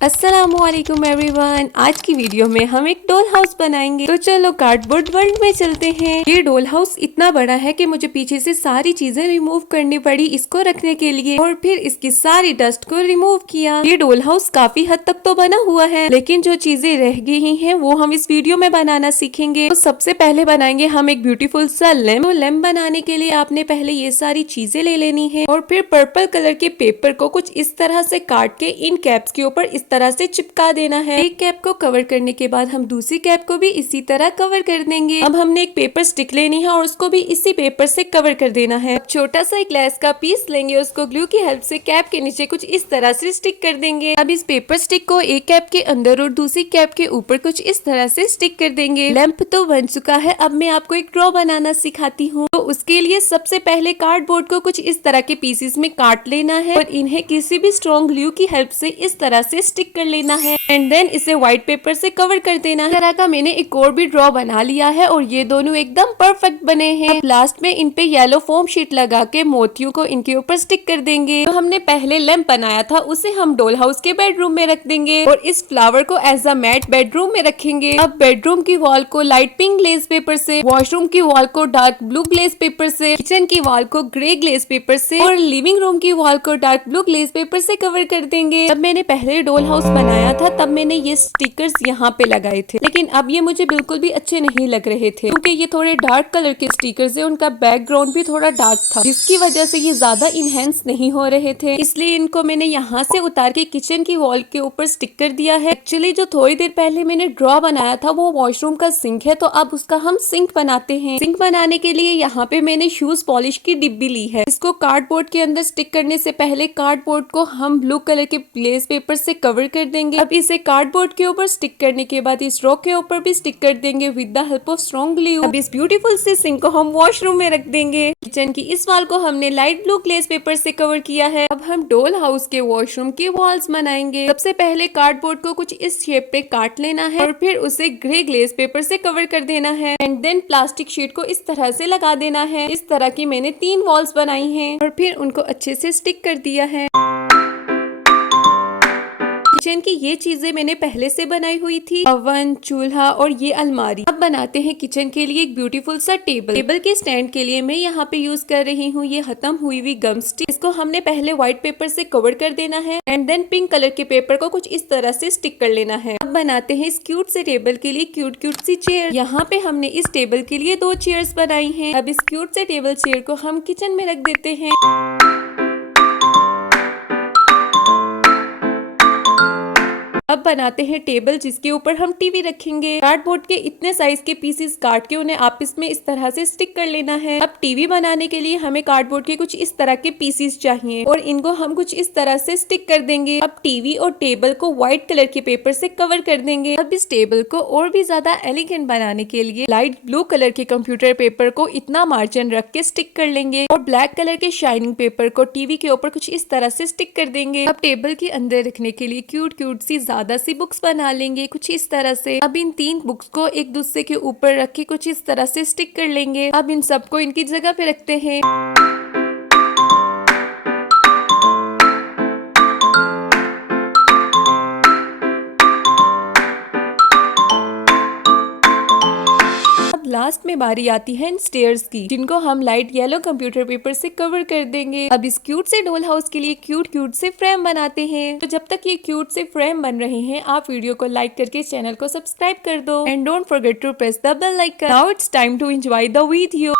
अस्सलामुअलैकुम एवरीवन। आज की वीडियो में हम एक डॉल हाउस बनाएंगे। तो चलो कार्डबोर्ड वर्ल्ड में चलते हैं। ये डॉल हाउस इतना बड़ा है कि मुझे पीछे से सारी चीजें रिमूव करनी पड़ी इसको रखने के लिए, और फिर इसकी सारी डस्ट को रिमूव किया। ये डॉल हाउस काफी हद तक तो बना हुआ है, लेकिन जो चीजें रह गई हैं वो हम इस वीडियो में बनाना सीखेंगे। तो सबसे पहले बनाएंगे हम एक ब्यूटीफुल सा लैम्प। तो लैम्प बनाने के लिए आपने पहले ये सारी चीजें ले लेनी है, और फिर पर्पल कलर के पेपर को कुछ इस तरह से काट के इन कैप्स के ऊपर इस तरह से चिपका देना है। एक कैप को कवर करने के बाद हम दूसरी कैप को भी इसी तरह कवर कर देंगे। अब हमने एक पेपर स्टिक लेनी है और उसको भी इसी पेपर से कवर कर देना है। अब छोटा सा एक ग्लास का पीस लेंगे, उसको ग्लू की हेल्प से कैप के नीचे कुछ इस तरह से स्टिक कर देंगे। अब इस पेपर स्टिक को एक कैप के अंदर और दूसरी कैप के ऊपर कुछ इस तरह से स्टिक कर देंगे। लैंप तो बन चुका है, अब मैं आपको एक ड्रॉ बनाना सिखाती हूँ। तो उसके लिए सबसे पहले कार्डबोर्ड को कुछ इस तरह के पीसेस में काट लेना है और इन्हें किसी भी स्ट्रॉन्ग ग्लू की हेल्प से इस तरह से स्टिक कर लेना है, एंड देन इसे व्हाइट पेपर से कवर कर देना है। तरह का मैंने एक और भी ड्रॉ बना लिया है और ये दोनों एकदम परफेक्ट बने हैं। अब लास्ट में इन पे येलो फोम शीट लगा के मोतियों को इनके ऊपर स्टिक कर देंगे। तो हमने पहले लैंप बनाया था उसे हम डॉल हाउस के बेडरूम में रख देंगे और इस फ्लावर को एज अ मैट बेडरूम में रखेंगे। अब बेडरूम की वॉल को लाइट पिंक ग्लेज पेपर से, वॉशरूम की वॉल को डार्क ब्लू ग्लेज पेपर से, किचन की वॉल को ग्रे ग्लेज पेपर से और लिविंग रूम की वॉल को डार्क ब्लू ग्लेज पेपर से कवर कर देंगे। जब मैंने पहले डॉल हाउस बनाया था तब मैंने ये स्टिकर्स यहाँ पे लगाए थे, लेकिन अब ये मुझे बिल्कुल भी अच्छे नहीं लग रहे थे क्योंकि ये थोड़े डार्क कलर के स्टिकर्स है। उनका बैकग्राउंड भी थोड़ा डार्क था, जिसकी वजह से ये ज्यादा इनहेंस नहीं हो रहे थे, इसलिए इनको मैंने यहाँ से उतार के किचन की वॉल के ऊपर स्टिक कर दिया है। एक्चुअली जो थोड़ी देर पहले मैंने ड्रॉ बनाया था वो वॉशरूम का सिंक है, तो अब उसका हम सिंक बनाते हैं। सिंक बनाने के लिए यहाँ पे मैंने शूज पॉलिश की डिब्बी ली है। इसको कार्डबोर्ड के अंदर स्टिक करने से पहले कार्डबोर्ड को हम ब्लू कलर के ग्लेज पेपर से कवर कर देंगे। अब इसे कार्डबोर्ड के ऊपर स्टिक करने के बाद इस रॉ के ऊपर भी स्टिक कर देंगे with the help of strong glue. अब इस ब्यूटीफुल से सिंक को हम वॉशरूम में रख देंगे। किचन की इस वॉल को हमने लाइट ब्लू ग्लेज पेपर से कवर किया है। अब हम डॉल हाउस के वॉशरूम की वॉल्स बनाएंगे। सबसे पहले कार्डबोर्ड को कुछ इस शेप पे काट लेना है और फिर उसे ग्रे ग्लेज पेपर से कवर कर देना है, एंड देन प्लास्टिक शीट को इस तरह से लगा देना है। इस तरह की मैंने 3 वॉल्स बनाई हैं और फिर उनको अच्छे से स्टिक कर दिया है। किचन की ये चीजें मैंने पहले से बनाई हुई थी, ओवन, चूल्हा और ये अलमारी। अब बनाते हैं किचन के लिए एक ब्यूटीफुल सा टेबल। टेबल के स्टैंड के लिए मैं यहाँ पे यूज कर रही हूँ ये खत्म हुई हुई गम स्टिक। इसको हमने पहले व्हाइट पेपर से कवर कर देना है एंड देन पिंक कलर के पेपर को कुछ इस तरह से स्टिक कर लेना है। अब बनाते हैं इस क्यूट से टेबल के लिए क्यूट क्यूट सी चेयर। यहाँ पे हमने इस टेबल के लिए 2 चेयर्स बनाई है। अब इस क्यूट से टेबल चेयर को हम किचन में रख देते हैं। अब बनाते हैं टेबल जिसके ऊपर हम टीवी रखेंगे। कार्डबोर्ड के इतने साइज के पीसेस काट के उन्हें आपस में इस तरह से स्टिक कर लेना है। अब टीवी बनाने के लिए हमें कार्डबोर्ड के कुछ इस तरह के पीसेस चाहिए और इनको हम कुछ इस तरह से स्टिक कर देंगे। अब टीवी और टेबल को व्हाइट कलर के पेपर से कवर कर देंगे। अब इस टेबल को और भी ज्यादा एलिगेंट बनाने के लिए लाइट ब्लू कलर के कंप्यूटर पेपर को इतना मार्जिन रख के स्टिक कर लेंगे और ब्लैक कलर के शाइनिंग पेपर को टीवी के ऊपर कुछ इस तरह से स्टिक कर देंगे। अब टेबल के अंदर रखने के लिए क्यूट क्यूट सी ज्यादा सी बुक्स बना लेंगे कुछ इस तरह से। अब इन 3 बुक्स को एक दूसरे के ऊपर रख के कुछ इस तरह से स्टिक कर लेंगे। अब इन सबको इनकी जगह पे रखते हैं। लास्ट में बारी आती है इन स्टेयर्स की, जिनको हम लाइट येलो कंप्यूटर पेपर से कवर कर देंगे। अब इस क्यूट से डॉल हाउस के लिए क्यूट क्यूट से फ्रेम बनाते हैं। तो जब तक ये क्यूट से फ्रेम बन रहे हैं आप वीडियो को लाइक करके चैनल को सब्सक्राइब कर दो and don't forget to press the bell icon. Now it's time to enjoy the video.